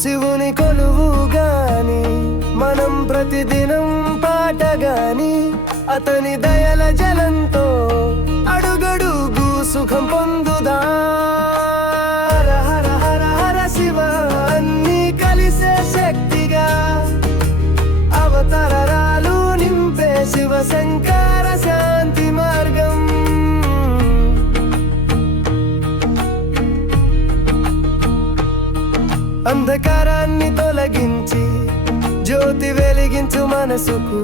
శివుని కొలువుగాని మనం ప్రతిదినం పాటగాని అతని దయల జలంతో అడుగడుగు సుఖం పొందుదా. హర హర హర హర శివ అన్నీ కలిసే శక్తిగా అవతారాలు నింపే శివ శంకర శాంతి మార్గం. అంధకారాన్ని తొలగించి జ్యోతి వెలిగించు మనసుకు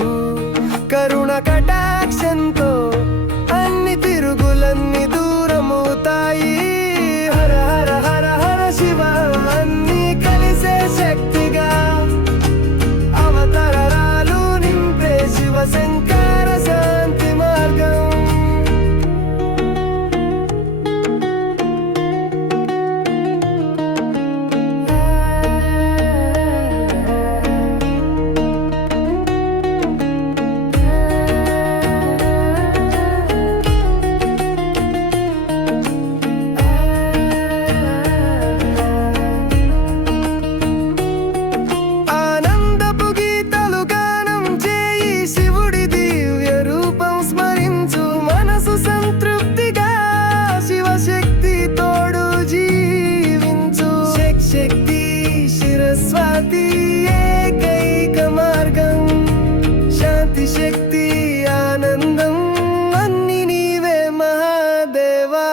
కరుణ కటాక్షంతో అన్ని తిరుగులన్నీ దూరమవుతాయి. హర హర హర హర శివ అన్నీ కలిసే శక్తిగా అవతారాలు నింపే శివ శంకర శాంతి మార్గం. శక్తి ఏకైక మార్గం, శాంతి శక్తి ఆనందం అన్ని నీవే మహాదేవా.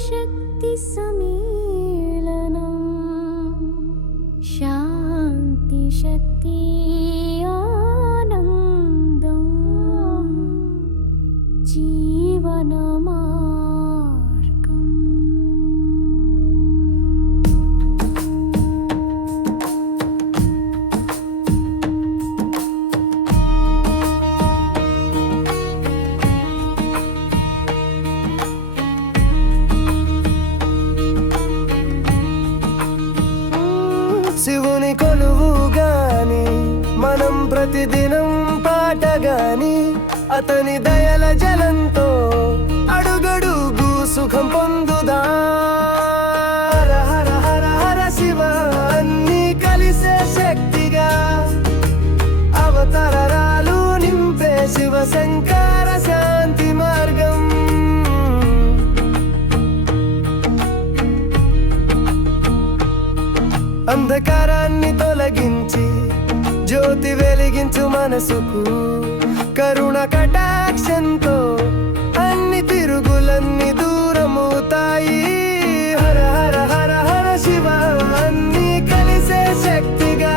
శక్తి సమ్మేళనం శాంతి శక్తి ఆనందం జీవన మార్గం. శివుని కొలువుగాని మనం ప్రతిదినం పాటగాని అతని దయల జలంతో అడుగడుగు సుఖం పొందుదా. హర హర హర హర శివ అన్నీ కలిసే శక్తిగా అవతారాలు నింపే శివ శంకర శాంతి మార్గం. అంధకారాన్ని తొలగించి జ్యోతి వెలిగించు మనసుకు కరుణ కటాక్షంతో అన్ని తిరుగులన్నీ దూరమవుతాయి. హర హర హర హర శివ అన్నీ కలిసే శక్తిగా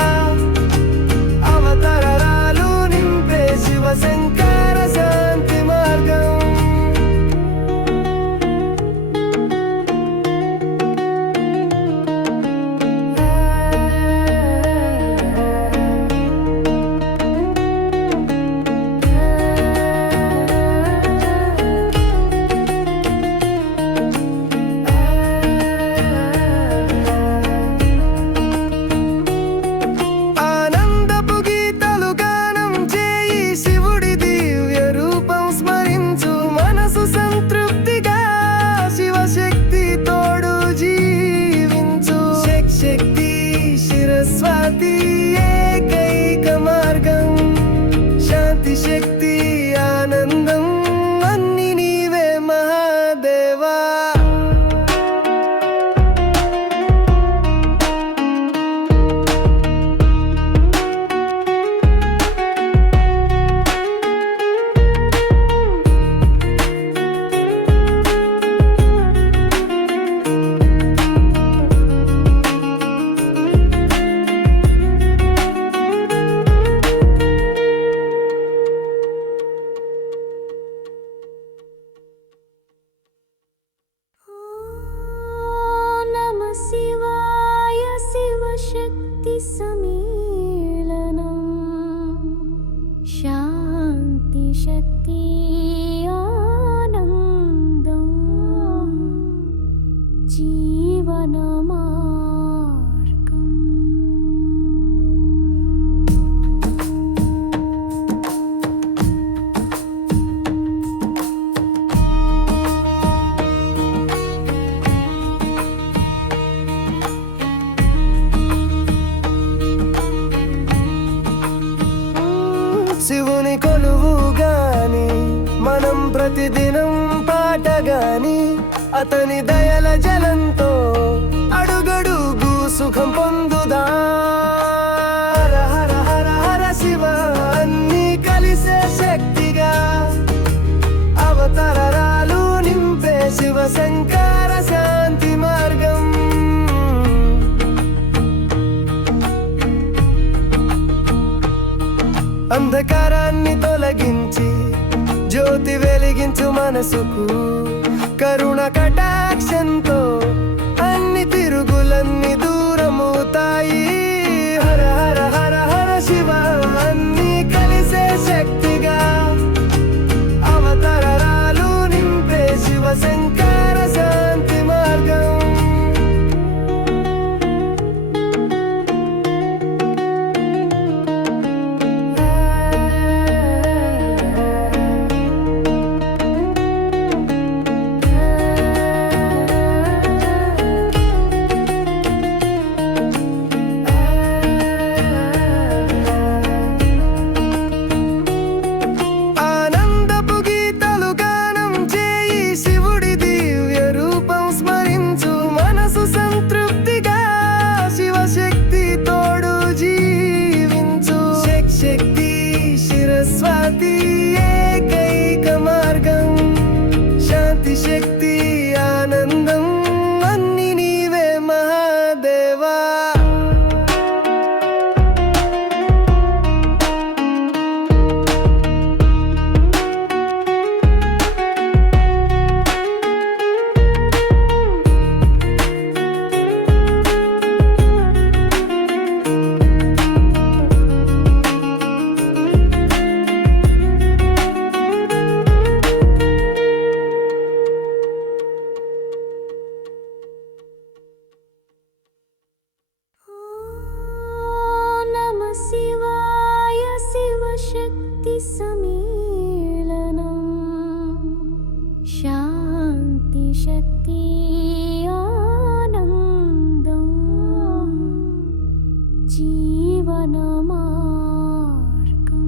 అవతారాలు నింపే శివ శంకర శాంతి మార్గం. మనం ప్రతిదినం పాటగాని అతని దయల జలంతో అడుగడుగు సుఖం పొందుదా. హర హర హర హర శివ అన్ని కలిసే శక్తిగా అవతారాలు నింపే శివ శంకర శాంతి మార్గం. అంధకారాన్ని తొలగించి జ్యోతి వెలిగించు మనసుకు కరుణ కటాక్షంతో అన్ని తిరుగులన్నీ దూరమవుతాయి. హర హర హర హర శివ అన్ని కలిసే శక్తిగా అవతారాలు నింపే శివ శంకర శాంతి మార్గం. ఆనందపు గీతాలు గానం చేయి శివుడి దివ్య రూపం స్మరించు మనసు సంతృప్తిగా శివశక్తి తోడు జీవించు. శక్తి శిరస్వాతి ఏకైక మార్గం శాంతి శక్తి ఆనందం అన్ని నీవే మహాదేవా. నమః శివాయ శివశక్తి సమ్మేళనం శాంతి శక్తి ఆనందం జీవన మార్గం.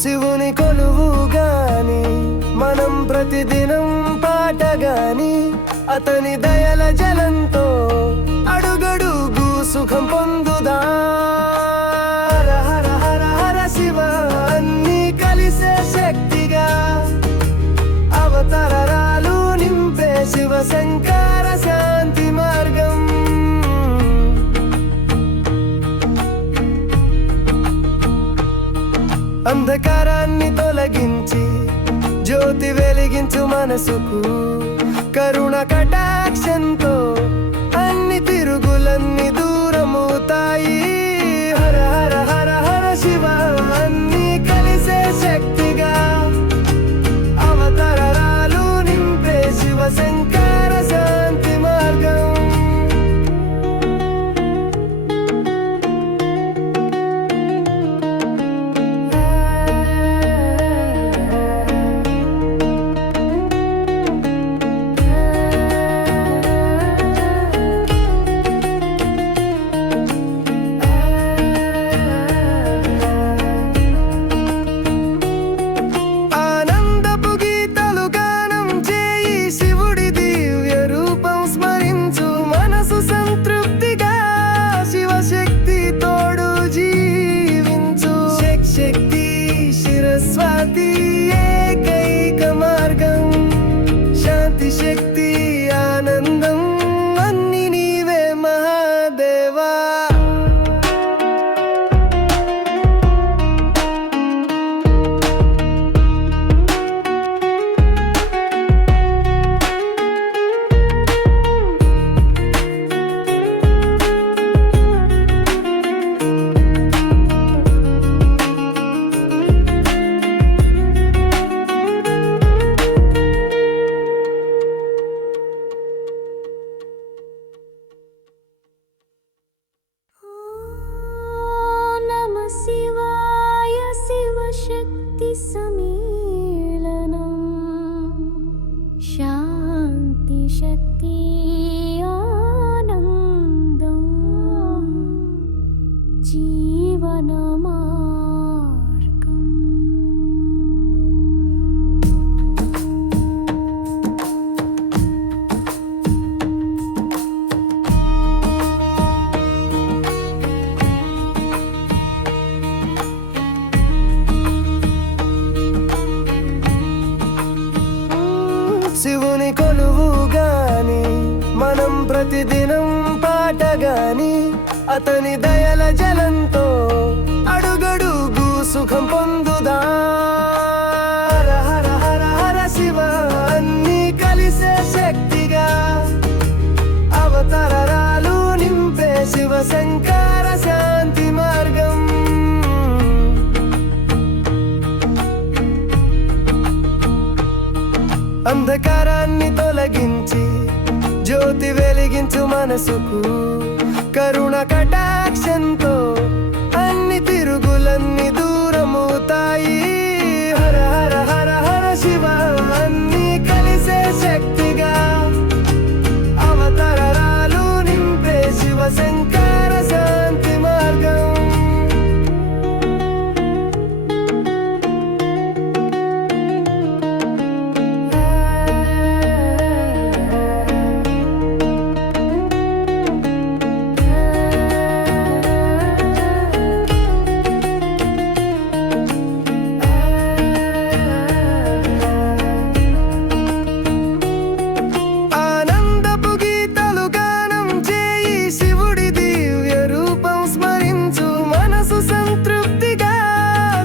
శివుని కొలువు గాని మనం ప్రతిదినం పాటగాని అతని దయల జలంతో అడుగడుగు సుఖం పొందుదా. హర హర హర హర శివ అన్ని కలిసే శక్తిగా అవతారాలు నింపే శివ శంకర శాంతి మార్గం. అంధకారాన్ని తొలగించి జ్యోతి వెలిగించు మనసుకు కరుణ కటాక్షంతో అన్ని తిరుగులన్నీ దూరమవుతాయి. హర హర హర హర శివ అన్ని కలిసే శక్తిగా అవతారాలు నింపే శివ శంకర శాంతి మార్గం. ప్రతిదినం పాటగాని అతని దయల జలంతో అడుగడుగు సుఖం పొందుదా. హర హర హర హర శివ అన్ని కలిసే శక్తిగా అవతారాలు నింపే శివ శంకర శాంతి మార్గం. అంధకారాన్ని తొలగించి జ్యోతి వెలిగించు మనసుకు కరుణ కటాక్షంతో అన్ని తిరుగులన్నీ దూరమవుతాయి. హర హర హర హర శివ అన్ని కలిసే శక్తిగా అవతారాలు నింపే శివ శంకర శాంతి మార్గం. ఆనందపు గీతాలు గానం చేయి శివుడి దివ్య రూపం స్మరించు మనసు సంతృప్తిగా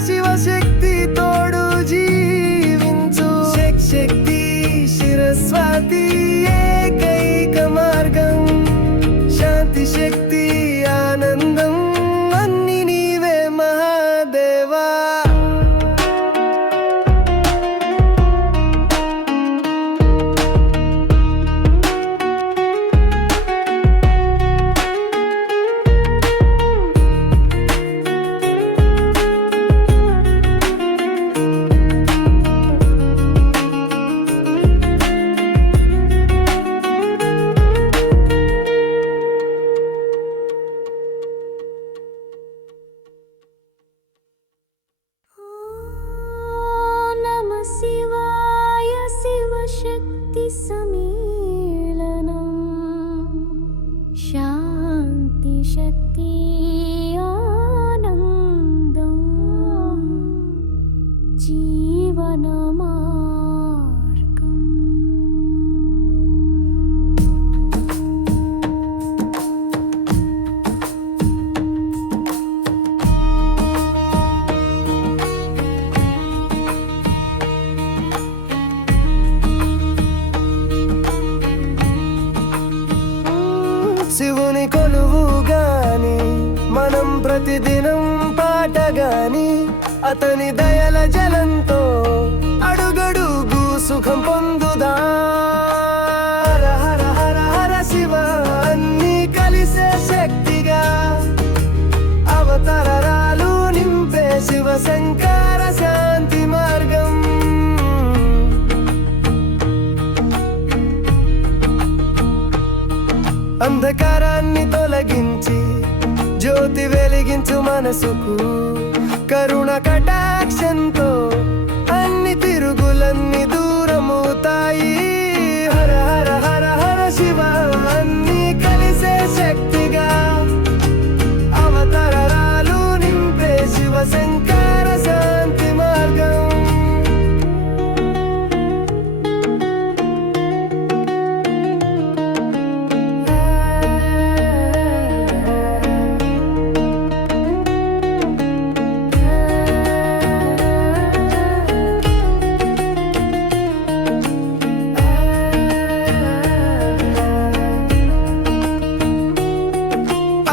శివశక్తి తోడు జీవించు. శక్తి శిరస్వాతి ఏకైక మార్గం శాంతి శక్తి ఆనందం అన్ని నీవే మహాదేవా. నమః శివాయ శివశక్తి సమ్మేళనం శాంతి శక్తి ఆనందం జీవన మార్గం. శివుని కొలువుగాని మనం ప్రతిదినం పాటగాని అతని దయల జలంతో అడుగడుగు సుఖం పొందుదా. హర హర హర హర శివ అన్ని కలిసే శక్తిగా అవతారాలు నింపే శివ శంకర శాంతి మార్గం. అంధకారాన్ని తొలగించి జ్యోతి వెలిగించు మనసుకు కరుణ కటాక్షంతో అన్ని తిరుగులన్నీ దూరమవుతాయి. హర హర హర హర శివ అన్ని కలిసే శక్తిగా అవతారాలు నింపే శివ శంకర శాంతి మార్గం.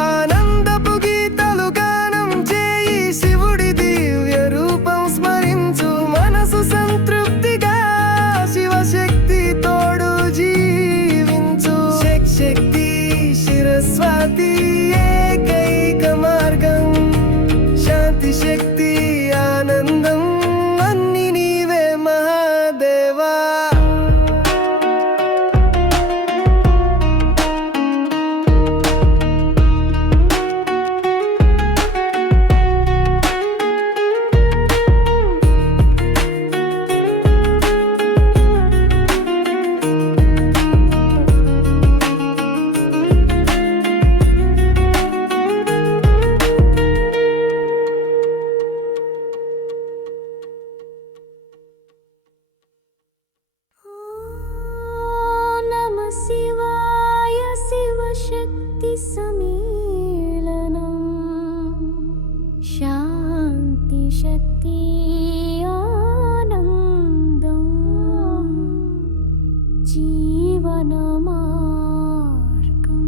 ఆనందపు గీతాలు గానం చేయి శివుడి దివ్య రూపం స్మరించు మనసు సంతృప్తిగా శివశక్తి తోడు జీవించు. శక్తి శిరస్వాతి ఏకైక మార్గం శాంతి శక్తి ఆనందం అన్ని నీవే మహాదేవా. శక్తి ఆనందం జీవన మార్గం.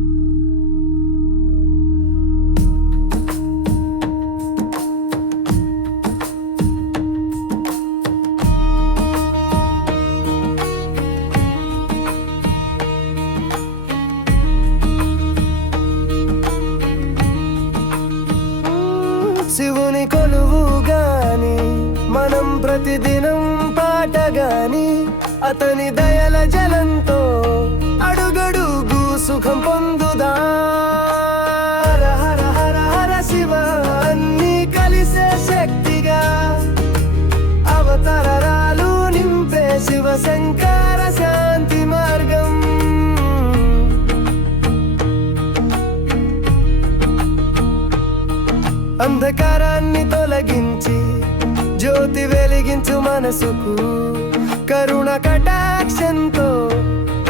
శివుని కొలువుగాని మనం ప్రతిదినం పాటగాని అతని దయల జలంతో అడుగడుగు సుఖం పొందుదా. హర హర హర హర శివ అన్ని కలిసే శక్తిగా అవతారాలు నింపే శివ శంకర శాంతి మార్గం. అంధకారాన్ని తొలగించి జ్యోతి వెలిగించు మనసుకు కరుణ కటాక్షంతో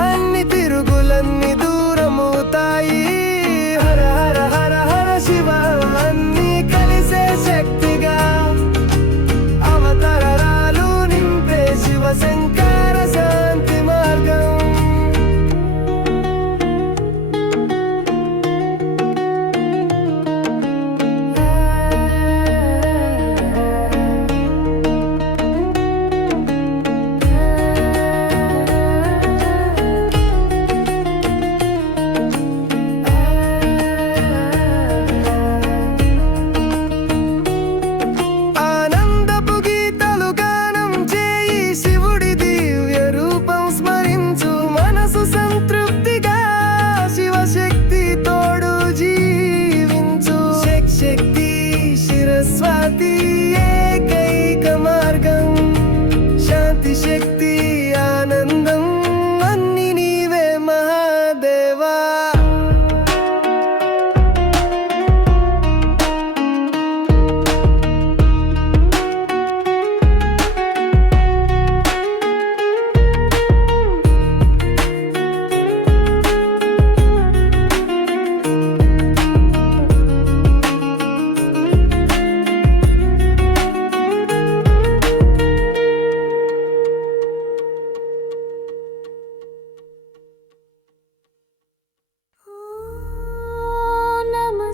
అన్ని తిరుగులన్నీ దూరమవుతాయి. హర హర హర హర శివ అన్ని కలిసే శక్తిగా అవతారాలు నింపే శివ శంకర శాంతి మార్గం. స్వాతి ఏకైక మార్గం శాంతి శక్తి ఆనందం అన్ని నీవే మహాదేవా.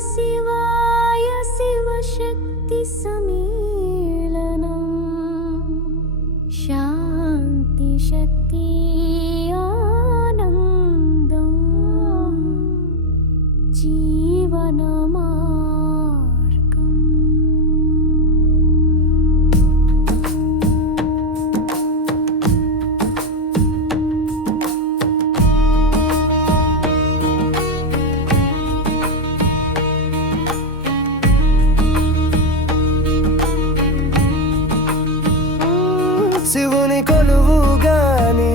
శివాయ శివశక్తి సమ్మేళనం శాంతి శక్తి ఆనందం జీవన మార్గం. శివుని కొలువుగాని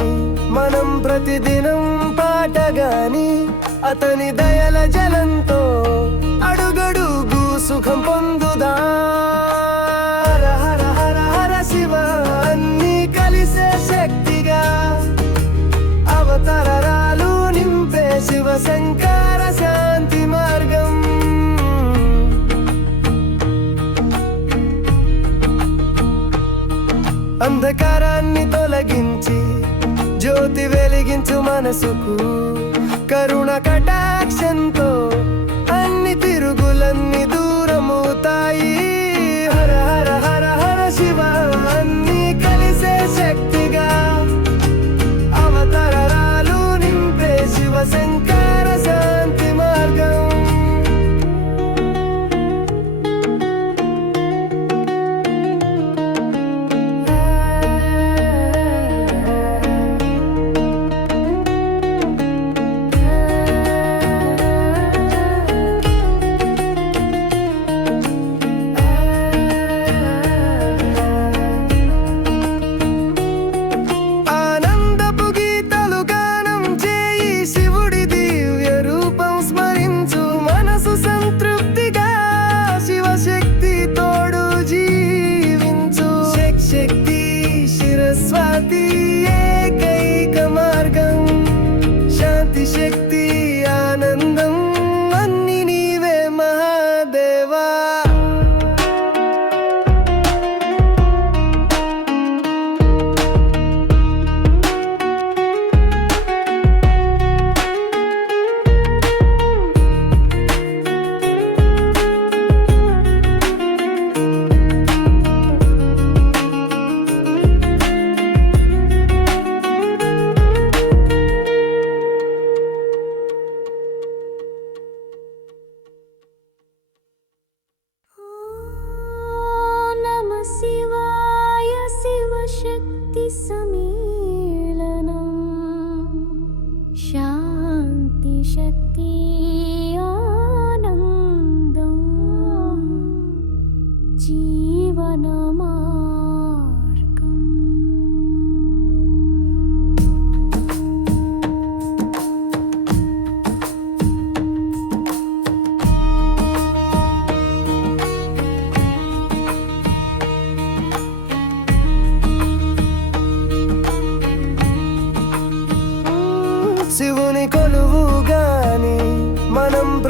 మనం ప్రతిదినం పాటగాని అతని దయల జలంతో అడుగడుగు సుఖం పొందుదా. హర హర హర హర శివ అన్ని కలిసే శక్తిగా అవతారాలు నింపే శివ శంకర శాంతి మార్గం. అంధకారాన్ని తొలగించి జ్యోతి వెలిగించు మనసుకు కరుణ కటాక్షంతో అన్ని తిరుగులన్నీ దూరమవుతాయి. హర హర హర హర శివ అన్ని కలిసే శక్తిగా అవతారాలు నింపే శివ శంకర శాంతి మార్గం.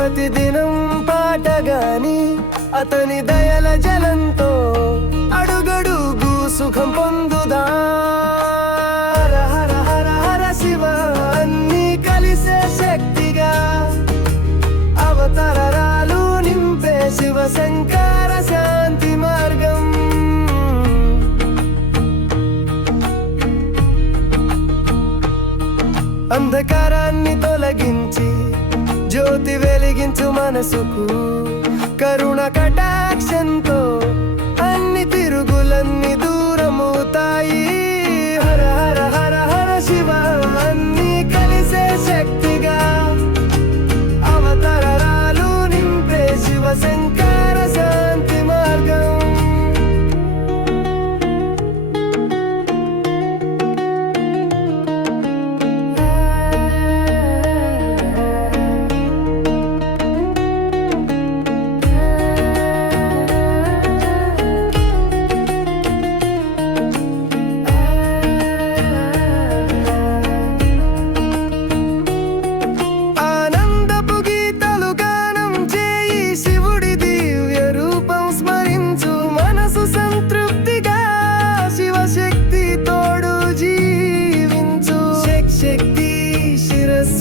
ప్రతిదినం పాటగాని అతని దయల జలంతో అడుగడుగు సుఖం పొందుదా. హర హర హర హర శివ అన్నీ కలిసే శక్తిగా అవతారాలు నింపే శివ శంకర శాంతి మార్గం. అంధకారాన్ని తొలగించి జ్యోతి వెలిగించు మనసుకు కరుణ కటాక్షంతో అన్ని తిరుగులన్నీ దూరమవుతాయి. హర హర హర హర శివ అన్నీ కలిసే శక్తిగా అవతారాలు నింపే శివ శంకర శాంతి మార్గం.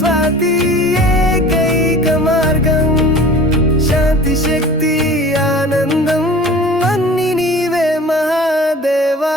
శక్తి ఏకైక మార్గం, శాంతి శక్తి ఆనందం అన్ని నీవే మహాదేవా.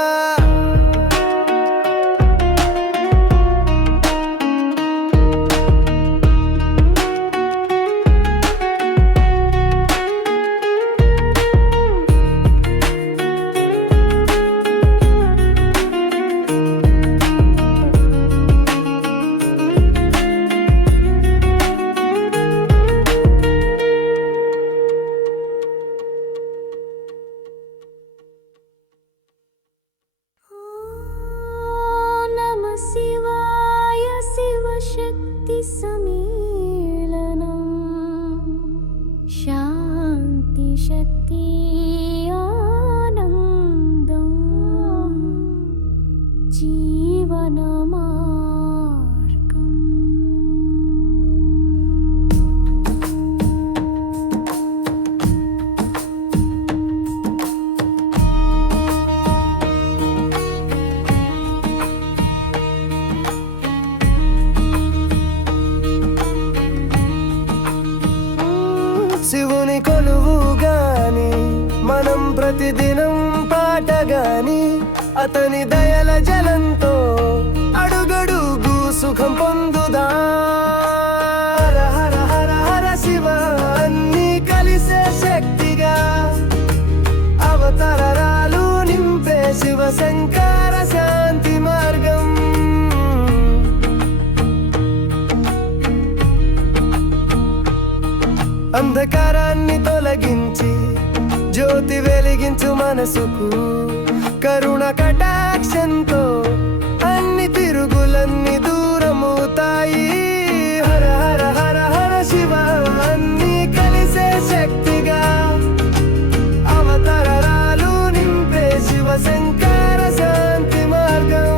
శివాయ శివశక్తి సమ్మేళనం శాంతి శక్తి ఆనందం జీవన మార్గం. శివుని కొలువుగాని మనం ప్రతిదినం పాటగాని అతని దయల జలంతో అడుగడుగు సుఖం పొందుదా. హర హర హర హర శివ అన్నీ కలిసే శక్తిగా అవతారాలు నింపే శివ శంకర శాంతి మార్గం. అంధకారాన్ని తొలగించి జ్యోతి వెలిగించు మనసుకు కరుణ కటాక్షంతో అన్ని తిరుగులన్నీ దూరమవుతాయి. హర హర హర హర శివ అన్నీ కలిసే శక్తిగా అవతారాలు నింపే శివ శంకర శాంతి మార్గం.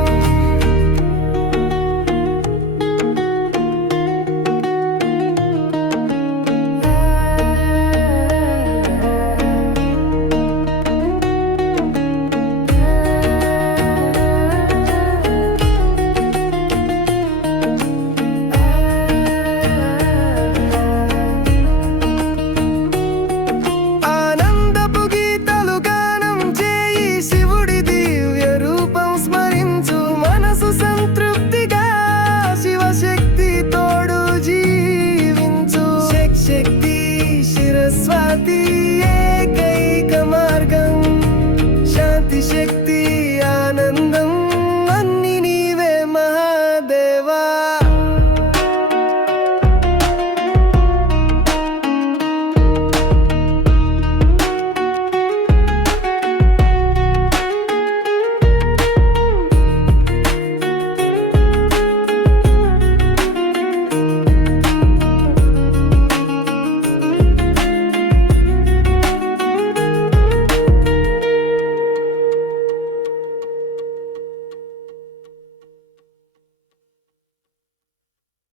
శక్తి శిరస్వతి